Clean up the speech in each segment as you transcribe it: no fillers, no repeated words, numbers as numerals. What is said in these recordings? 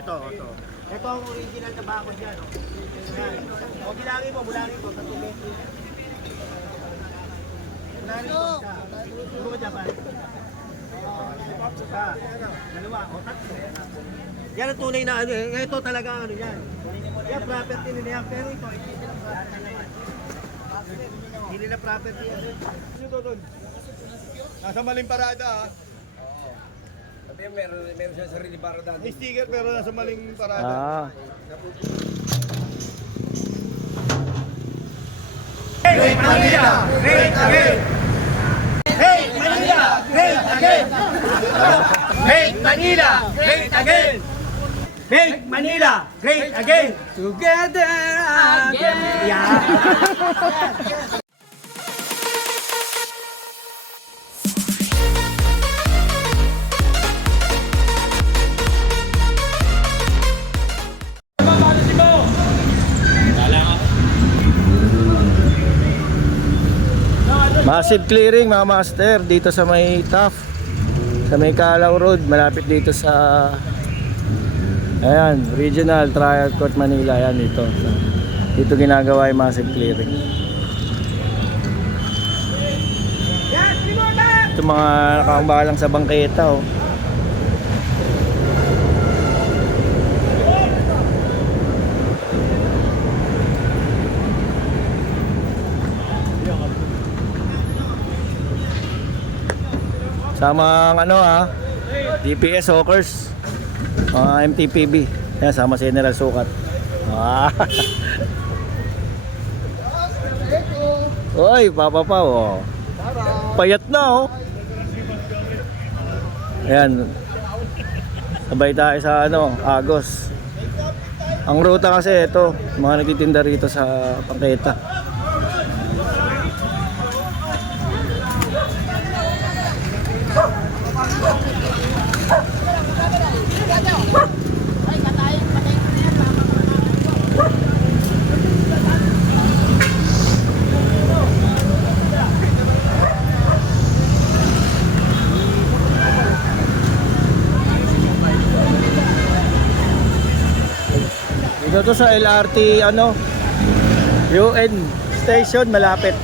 ito. Ito ang original na bakod niya, no? Yan. O, bilangin mo sa 220. Bilangin mo siya. Puro ka dyan, pare. Isa, dalawa, o tatlo. Yan ang tunay na ano eh. Ito talaga ano yan. Yan, property nila yan. Pero ito, hindi nila property naman. Hindi nila property yan. Ito doon. Nasa maling parada ha. Sabi meron siya sarili para dati. May sticker pero nasa maling parada. Ah. Hey Manila, great again! Hey Manila, great again! Hey Manila, great again! Hey Manila, great again! Together again! Yeah! Massive clearing mga master dito sa may TAF, sa may Calao Road, malapit dito sa ayan, Regional Trial Court Manila. Ayan, dito ginagawa yung massive clearing. Ito mga nakakambalang sa bangketa oh. Sama ang ano ha, DPS Hawkers, MTPB. Yan, sama si General Sukat. Oy, Papa Pao oh. Payat na oh. Ayan, sabay tayo sa ano, Agos. Ang ruta kasi ito, mga nagtitinda rito sa Pangketa. Dito to sa LRT ano, UN station malapit.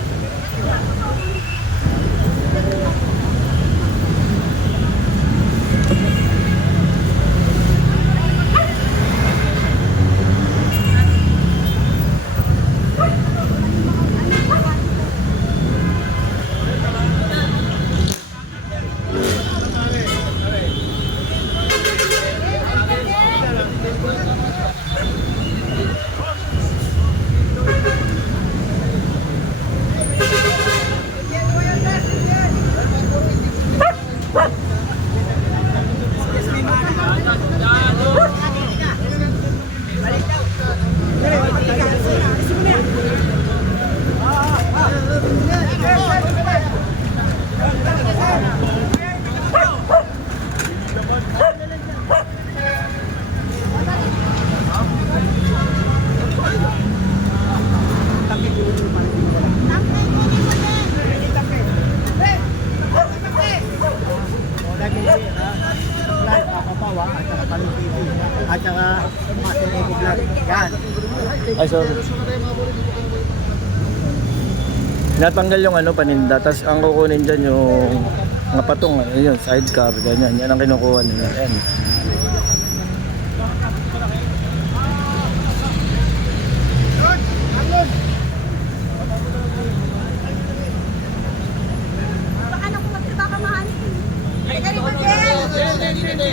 At saka Master Eco Vlog. Yan. Ay, sorry. Natanggal yung ano, paninda. Tapos ang kukunin dyan yung mga patong. Yun, sidecar. Ganyan. Yan ang kinukuha nila. Yan. Baka na kung magkakamahan. Teka rin, Marcel!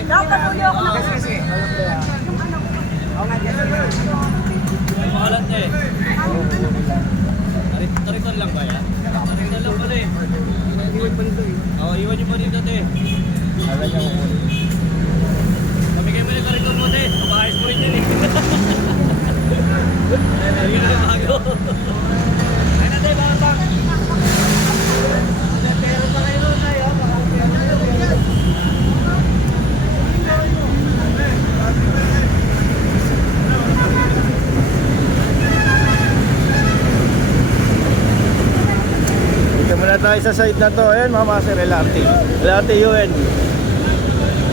Dapat ulo ako na kasi. Yung anak ko. May pangalan niya eh. Tariton lang ba yan? Tariton lang pala eh. Iwan pa nito eh. Oo, iwan nyo pa nito eh. Alam niya kukunin. Kami kayo may tariton mo eh. Kapakayos mo rin yan eh. Ayun na bago. Ayun na tayo, baka bang. Pero pa kayo nun tayo. Dito muna tayo sa side na to. Ayan mga master, LRT. LRT UN.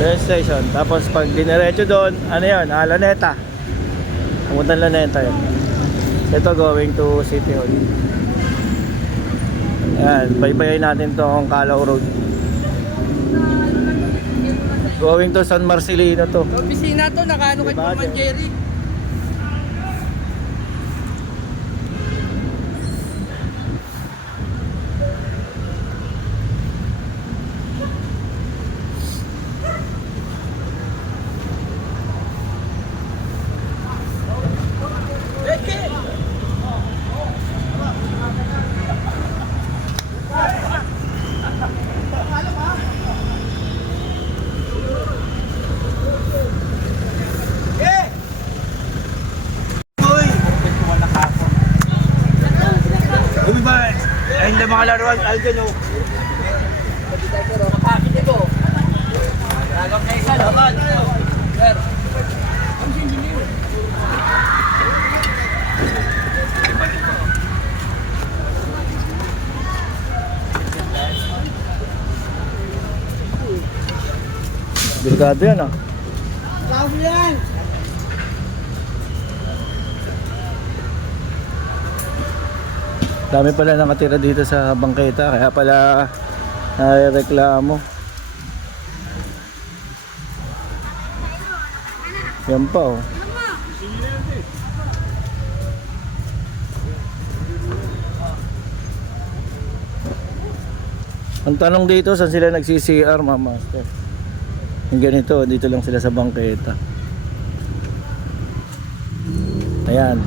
Rail station. Tapos pag diniretso doon, ano yun? Laneta. Pamuntang Laneta yun. Ito going to City Hall. Ayan, baybayin natin tong Calao Road. Going to San Marcelino to. Opisina to, nakaano kay Diba, Puman Jerry. Uy ba? Ay, hindi mga laruan. Alden, oh. Delikado yan ah. Dami pala nakatira dito sa bangketa, kaya pala nareklamo. Yan pa oh. Ang tanong dito, saan sila nagsi-CR, mga master? Yung ganito, dito lang sila sa bangketa. Ayan.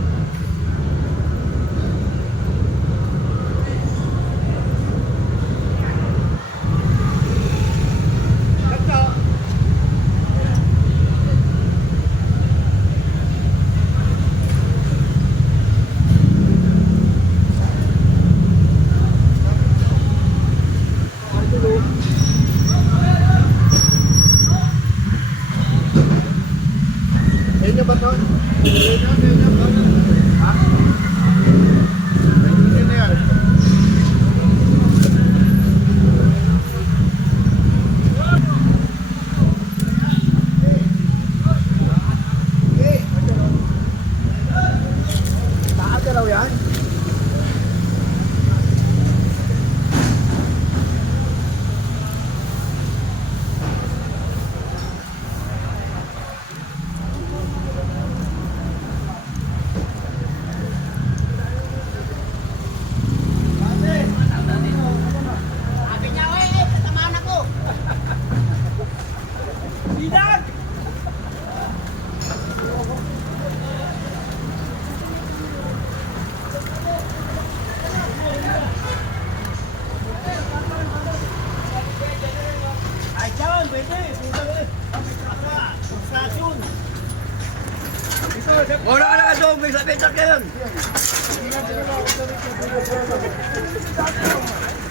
Wala ka na ka doon, may sakit yun.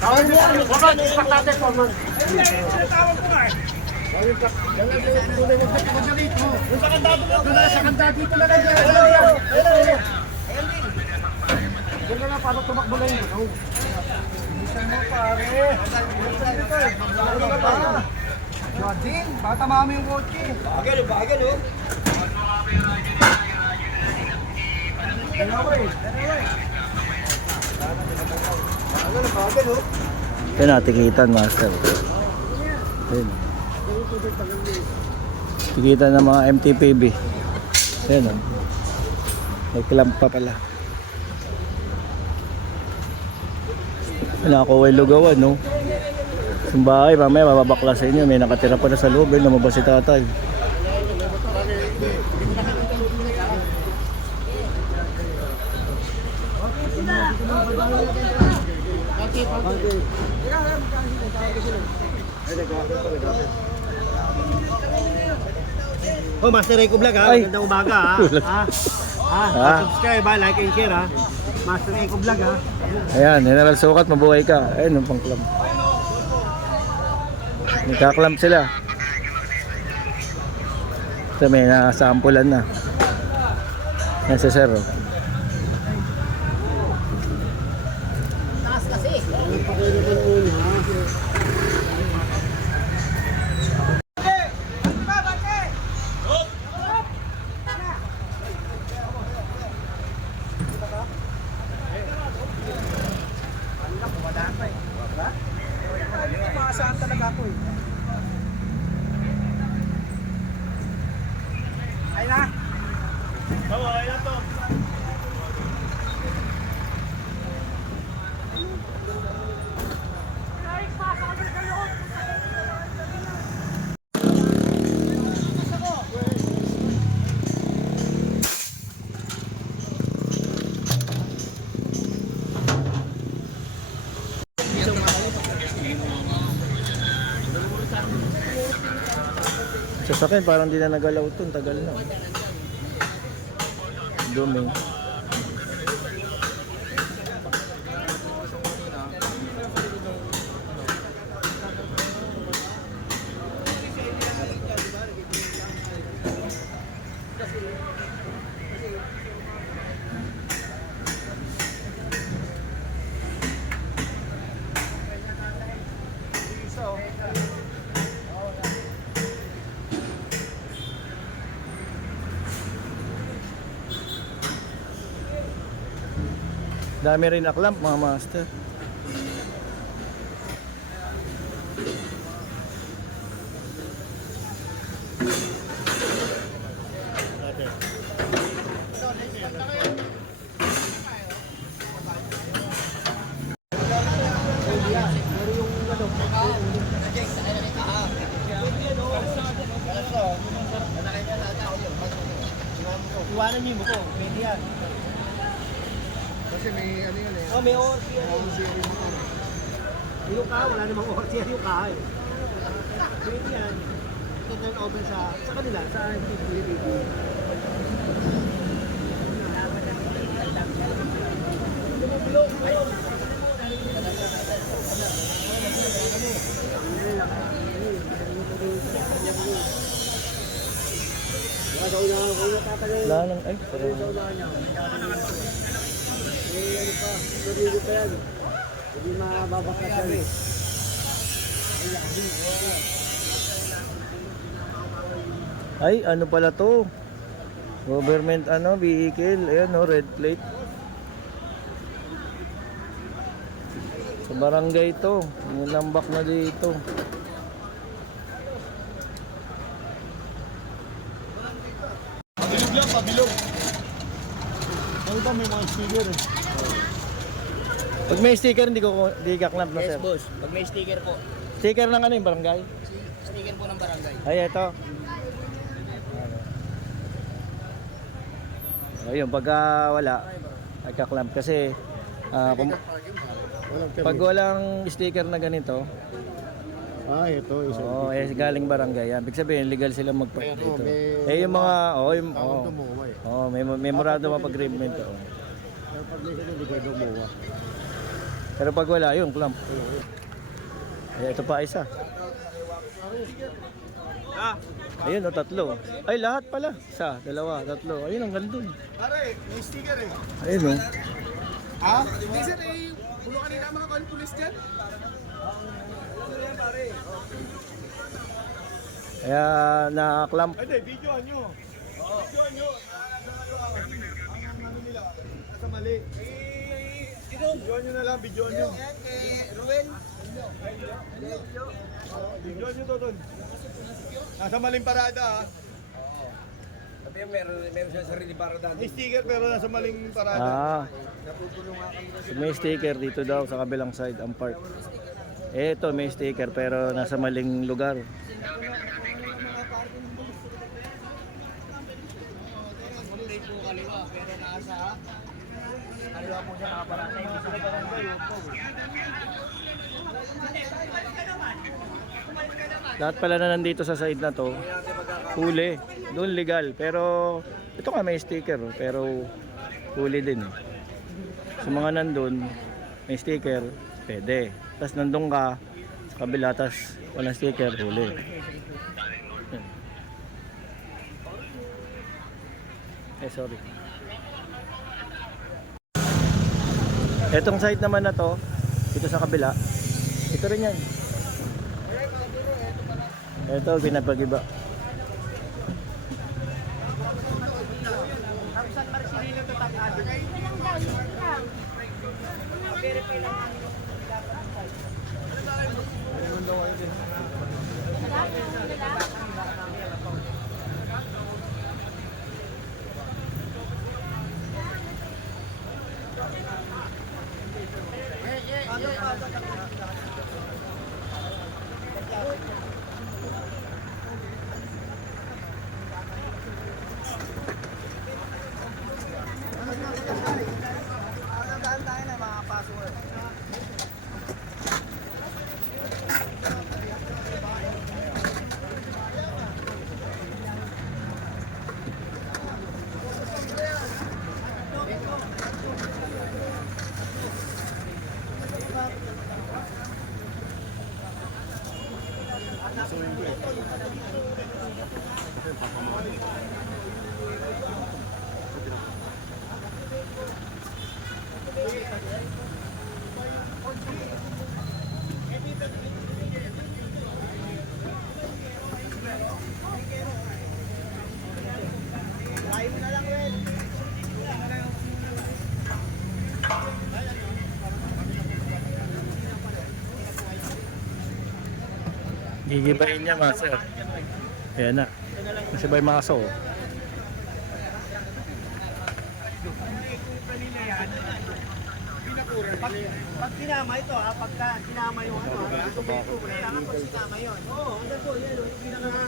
Tawag mo ano? Baka naipak natin po man. Tawag ko nga. Sa kanda dito lang yan. Doon na lang para tumakbo lang yun. Bilisan mo pare. Jodin, baka tama mo yung kotse. Bagal oh. Ito na, tikitan master. Ayun. Tikitan ng mga MTPB. Ayun o. May clamp pa pala. Wala ko lugawan no. Yung bahay, mamaya mababakla sa inyo. May nakatira pa na sa loob. Ayun, lumabas si tatay. Oh, Master Eco Vlog ha. Ay. Magandang umaga ha. Subscribe ha, like and share ha. Master Eco Vlog ha. Ayan, General Sukat, mabuhay ka. Ayun, yung pang-clamp. Nagka-clamp sila. Ito, may nasampulan na. Yan si Sir. Oh. Taas kasi. Oo, ayan to. Sasakyan parang di na nagalaw to, tagal na. Dumi. Dami rin na clamp mga master. Iwanan niyo mo ko. Pwede yan. Kasi may ano yun eh. Oh, may ORC yan. Yung kaha, wala namang ORC yan yung kaha eh. Pwede yan. Ito turn over sa kanila, sa MTV. Wala nang, ay, parang... Sarili pa yan. Hindi mababakasan eh. Ay, ano pala to? Government ano, vehicle. Ayan no, red plate. Sa barangay to. Nambak na dito. Pabilog lang, pabilog. Ano ba may mga sticker eh. Pag may sticker, hindi kaklamp na sir. Yes, boss. Pag may sticker po. Sticker ng ano yung barangay? Sticker po ng barangay. Ay, ito. Ayun, pagka wala, ay kaklamp kasi pag walang sticker na ganito, Ito. oh, eh galing barangay. Ibig sabihin, legal sila mag-park dito. Eh yung mga, may memorandum of agreement. Oh. Pag may hindi kayo gumawa. Pero pag wala, yun, clamp. Eh, ito pa isa. Ayun, oh, tatlo. Ay, lahat pala. Isa, dalawa, tatlo. Ayun, ang ganda dun. Pare, may sticker eh. Ayun, oh. Ha? Hindi sir eh. Pulo kanina mga call-police dyan. Kaya na-clamp. Hindi, videoan nyo. Videoan nyo. Ang ano nila, nasa mali. Videoan nyo na lang, videoan nyo. Ruel. Videoan nyo to doon. Nasa maling parada ha. Sabi meron siya sarili para dati. May sticker pero nasa maling parada. May sticker dito daw sa kabilang side ang park. Ito may sticker pero nasa maling lugar. Lahat pala na nandito sa side na to, huli. Doon legal. Pero ito nga may sticker pero huli din eh. Sa mga nandun, may sticker, pwede. Tapos nandun ka sa kabila, tapos walang sticker, huli. Sorry. Etong side naman na to, dito sa kabila, ito rin yan. Ito, pinapag-iba. Gigibain niya, master. Ayan na. Kasi ba yung maso? Pag sinama ito pagka sinama yung ano, kailangan pag sinama yun. Oo, hanggang po, yan, yung pinaka,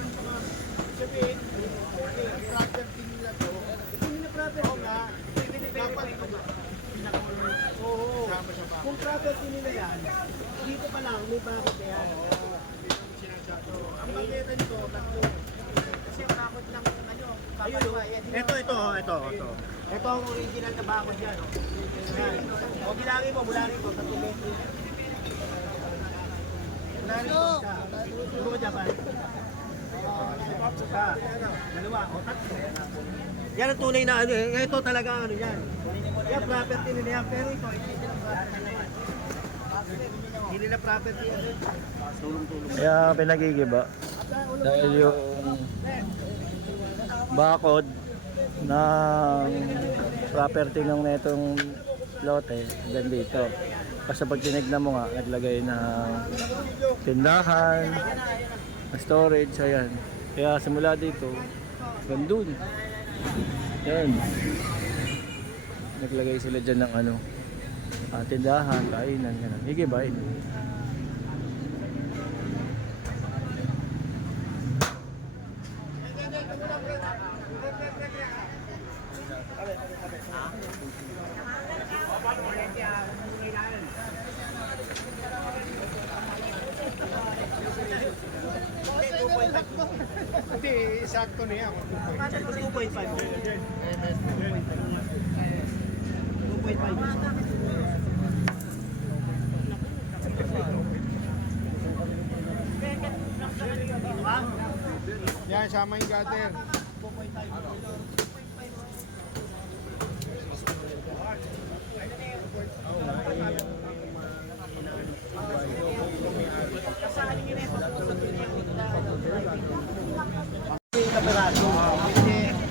sabihin, property nila to. hindi na property nga, Dapat oo, kung property nila yan, dito pa lang, may bakit na yan. Ang pagkita nito, tatlo. Kasi bakit lang yung ano, ayun o, ito. Ito ang original na bakod yan. Yan. O, bilangin mo, tatlo metro. Bilangin mo siya. Puro mo Japan. Isa, dalawa, o tatlo. Yan ang tunay na ano eh. Ito talaga ano yan. Yan property nila yan. Pero ito, hindi nila property na yan. Hindi nila property yan. Tulong-tulong. Kaya pinagigiba. Dahil yung bakod ng property ng netong lote hanggang dito. Kasi pag tinignan mo nga, naglagay ng tindahan, storage, ayan. Kaya simula dito, hanggang dun. Yan. Naglagay sila dyan ng ano, tindahan, kainan, gano'n. Higibain. Hindi, sakto na yan. 2.5. 2.5. Yan, sama yung gutter.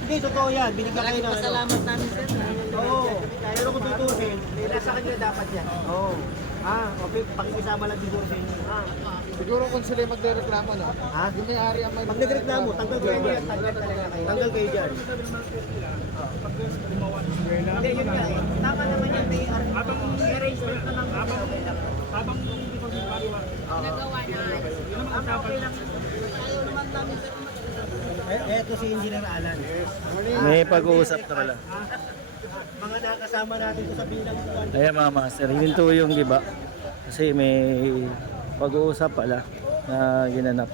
Hindi, totoo yan. Binigyan kayo ng Salamat namin sir. Oo. Pero kung tutusin, nasa kanila dapat yan. Oo. Okay. Pakikisama lang siguro sa inyo. Siguro kung sila magre-reklamo, no? Ha? Yung may-ari ang may Pag nagreklamo, tanggal kayo dyan. Tanggal kayo dyan. Hindi, yun nga eh. Tama naman yan. May arrangement na lang. Habang hindi pa gumagawa. Nagawa na. Okay lang. Ayaw naman namin sir. Eto si Engineer Alan. May pag-uusap na pala. Mga nakasama natin sa bilang. Ayan mga master, hininto yung giba. Kasi may pag-uusap pala na ginanap.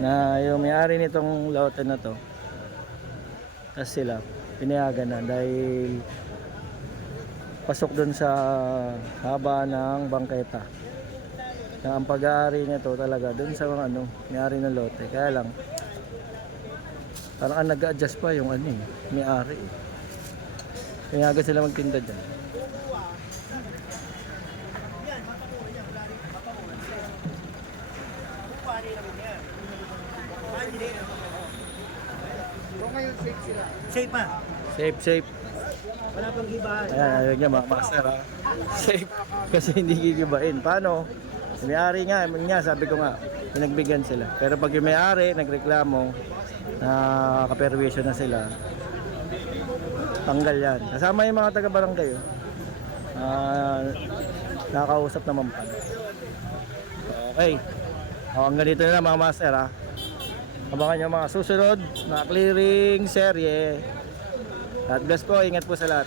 Na yung may-ari nitong lote na to, kasi sila, pinayagan na dahil pasok dun sa haba ng bangketa. Na ang pag-aari nito talaga dun sa mga ano, may-ari ng lote. Kaya lang, parang nag-adjust pa yung ano eh, may-ari. Pinayagan sila magtinda dyan. Kung ngayon safe sila. Safe pa. Safe. Wala pang gibahan. Ayan, ayun nga mga master ha. Safe. Kasi hindi gigibain. Paano? May-ari nga, sabi ko nga, pinagbigyan sila. Pero pag yung may-ari, nagreklamo, na kaperwisyo na sila, tanggal yan. Kasama yung mga taga-barangay. Nakausap naman pa. Okay. Hanggang dito na mga master ha. Abangan nyo mga susunod na clearing serye. God bless po, ingat po sa lahat.